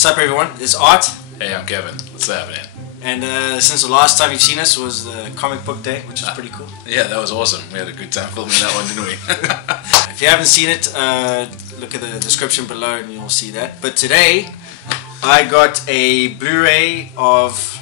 What's up, everyone? It's Art. Hey, I'm Kevin. What's happening? And since the last time you've seen us was the comic book day, which is pretty cool. Yeah, that was awesome. We had a good time filming that one, didn't we? If you haven't seen it, look at the description below and you'll see that. But today, I got a Blu-ray of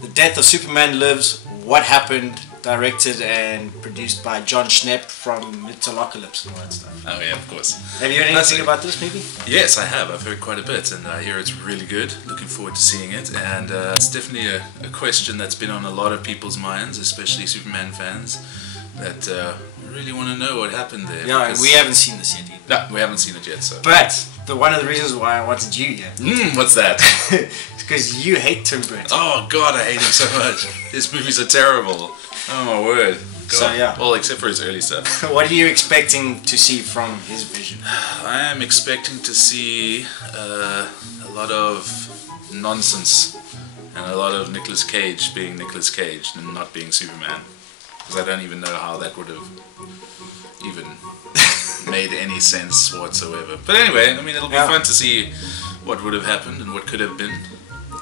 The Death of Superman Lives, What Happened, directed and produced by John Schnepp from Metalocalypse and all that stuff. Oh yeah, of course. Have you heard anything about this movie? Yes, I have. I've heard quite a bit, and I hear it's really good. Looking forward to seeing it, and it's definitely a question that's been on a lot of people's minds, especially Superman fans, that really want to know what happened there. Yeah, we haven't seen this yet either. No, we haven't seen it yet, so. But one of the reasons why I wanted you here What's that? is because you hate Tim Burton. Oh God, I hate him so much. His movies are terrible. Oh my word. God. So yeah. Well, except for his early stuff. What are you expecting to see from his vision? I am expecting to see a lot of nonsense and a lot of Nicolas Cage being Nicolas Cage and not being Superman. Because I don't even know how that would have even made any sense whatsoever. But anyway, I mean, it'll be fun to see what would have happened and what could have been.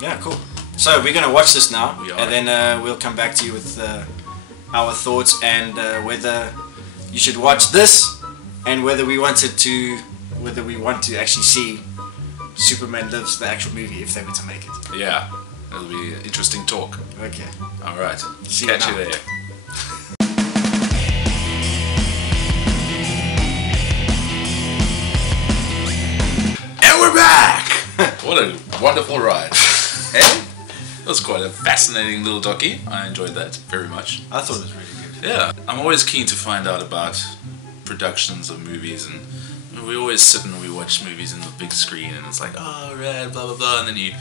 Yeah, cool. So we're gonna watch this now, We are. and then we'll come back to you with our thoughts and whether you should watch this and whether we want to actually see Superman Lives, the actual movie, if they were to make it. Yeah, it'll be an interesting talk. Okay. Alright, See catch you you now. there. And we're back! What a wonderful ride. Hey? That was quite a fascinating little docky. I enjoyed that very much. I thought it was really good. Yeah, I'm always keen to find out about productions of movies, and we always sit and we watch movies in the big screen, and it's like, oh, right, blah, blah, blah, and then you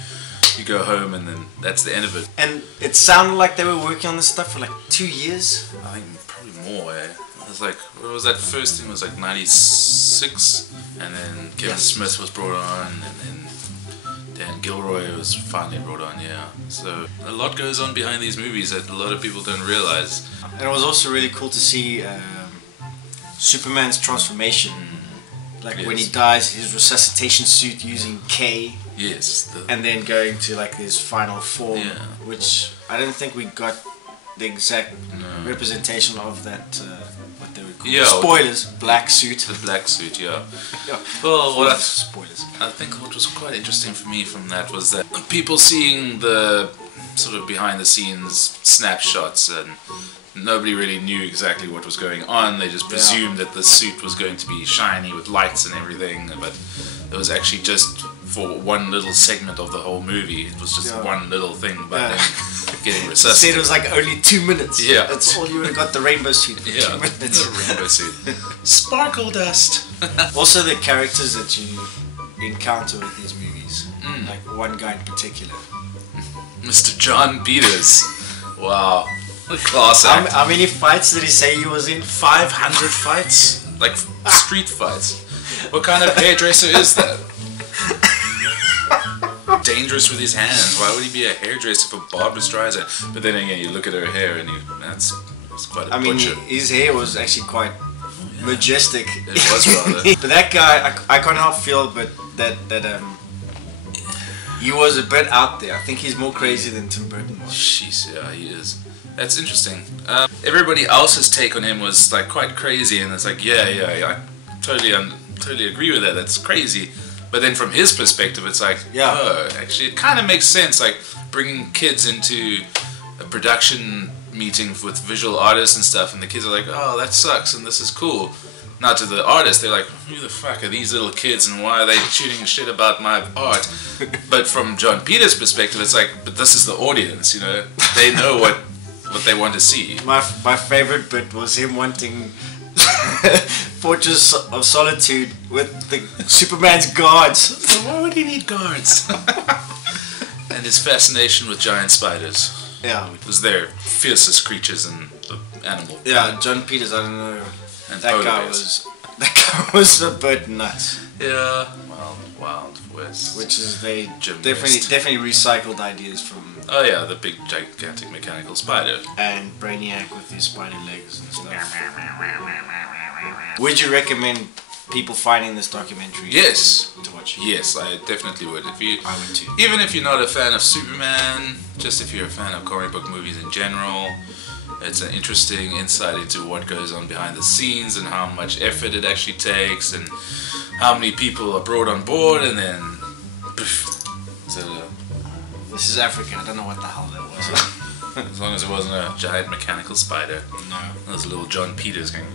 go home, and then that's the end of it. And it sounded like they were working on this stuff for like 2 years. I think probably more, eh? It was like, what was that first thing? It was like 96, and then Kevin Smith was brought on, and then Dan Gilroy was finally brought on, yeah. So a lot goes on behind these movies that a lot of people don't realize. And it was also really cool to see Superman's transformation. Like when he dies, his resuscitation suit using K. Yes. And then going to like his final form, Yeah. which I don't think we got the exact representation of that, what they would call Yeah, spoilers, black suit. The black suit, yeah. Yeah. Well, what spoilers. I think what was quite interesting for me from that was that people seeing the sort of behind the scenes snapshots, and nobody really knew exactly what was going on. They just presumed that the suit was going to be shiny with lights and everything, but it was actually just for one little segment of the whole movie. It was just one little thing about him getting resuscitated. Said it was like only 2 minutes. Yeah. That's all you would have got, the rainbow suit. For Yeah, 2 minutes. the rainbow suit. Sparkle dust. Also the characters that you encounter with these movies. Like one guy in particular. Mr. John Peters. Wow. What a class act. How many fights did he say he was in? 500 fights? Like street fights. What kind of hairdresser is that? Dangerous with his hands. Why would he be a hairdresser for Barbra Streisand? But then again, you look at her hair and that's quite a butcher. His hair was actually quite majestic. It was rather. But that guy, I can't help feel, but that he was a bit out there. I think he's more crazy than Tim Burton was. Jeez, yeah, he is. That's interesting. Everybody else's take on him was like quite crazy, and it's like, I totally agree with that. That's crazy. But then from his perspective, it's like, oh, actually, it kind of makes sense. Like bringing kids into a production meeting with visual artists and stuff, and the kids are like, oh, that sucks, and this is cool. Now to the artist, they're like, who the fuck are these little kids, and why are they shooting shit about my art? But from John Peters' perspective, it's like, but this is the audience, you know? They know what they want to see. My favorite bit was him wanting Fortress of Solitude with the Superman's guards. So why would he need guards? And his fascination with giant spiders. Yeah. It was their fiercest creatures in the animal. Yeah, John Peters, I don't know. And that guy was a bit nuts. Yeah. Wild West. Which is they definitely recycled ideas from. Oh yeah, the big gigantic mechanical spider. And Brainiac with his spider legs and stuff. Would you recommend people finding this documentary. Yes. To watch. Yes, I definitely would. If you, I would too. even if you're not a fan of Superman, just if you're a fan of comic book movies in general, it's an interesting insight into what goes on behind the scenes and how much effort it actually takes and how many people are brought on board and then poof. So, this is Africa. I don't know what the hell that was. as long as it wasn't a giant mechanical spider. No. That was little John Peters going.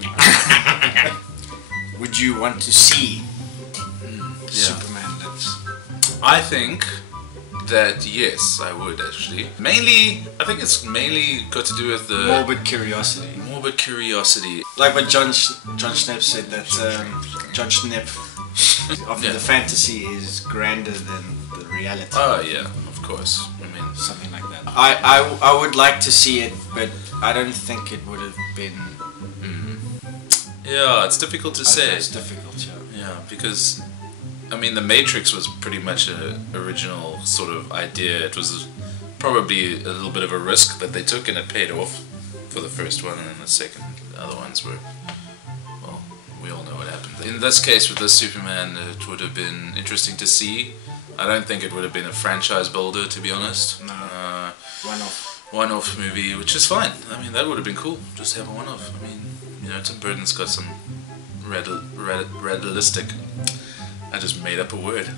Would you want to see Superman Lives? I think that yes, I would actually. Mainly, I think it's mainly got to do with the Morbid curiosity. morbid curiosity. Like what John Schnepp said, that John Schnepp, often the fantasy is grander than the reality. Oh yeah, of course. I mean, Something like that. I would like to see it, but I don't think it would have been. yeah, it's difficult to say. It's difficult, yeah. Yeah, because I mean, The Matrix was pretty much an original sort of idea. It was probably a little bit of a risk that they took, and it paid off for the first one, and then the second, the other ones were, well, we all know what happened. In this case, with this Superman, it would have been interesting to see. I don't think it would have been a franchise builder, to be honest. No. One-off. One-off movie, which is fine. I mean, that would have been cool. Just have a one-off. I mean, you know, Tim Burton's got some realistic. I just made up a word.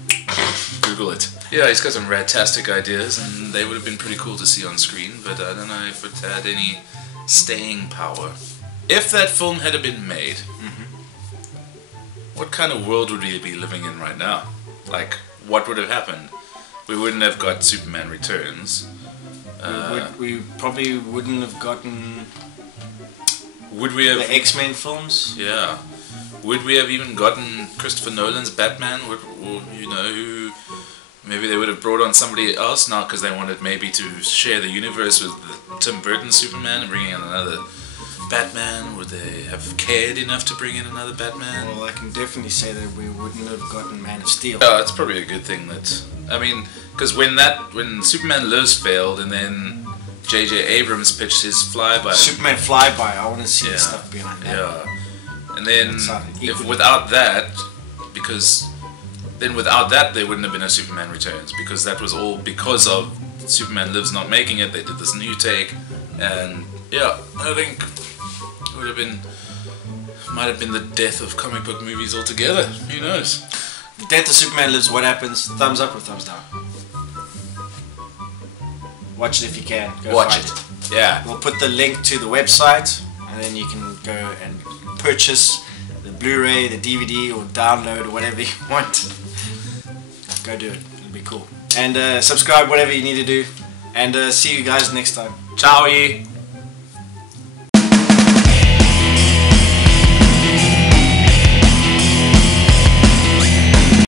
Google it. Yeah, he's got some fantastic ideas, and they would have been pretty cool to see on screen. But I don't know if it had any staying power. If that film had been made, what kind of world would we be living in right now? Like, what would have happened? We wouldn't have got Superman Returns. We probably wouldn't have gotten Would we have? the X-Men films. Yeah. Would we have even gotten Christopher Nolan's Batman? Or, you know, who maybe they would have brought on somebody else now because they wanted maybe to share the universe with Tim Burton's Superman and bring in another Batman. Would they have cared enough to bring in another Batman? Well, I can definitely say that we wouldn't have gotten Man of Steel. Yeah, it's probably a good thing that, I mean, because when Superman Lives failed and then J.J. Abrams pitched his Flyby. Superman Flyby, I want to see the stuff behind that. Yeah. And then, if without that, because then without that, there wouldn't have been a Superman Returns, because that was all because of Superman Lives not making it. They did this new take, and yeah, I think it would have been, might have been the death of comic book movies altogether. Who knows? The death of Superman Lives, what happens? Thumbs up or thumbs down? Watch it if you can. Go Watch find it. Yeah. We'll put the link to the website, and then you can go and purchase the Blu-ray, the DVD, or download, or whatever you want. Go do it. It'll be cool. And subscribe, whatever you need to do. And see you guys next time. Ciao.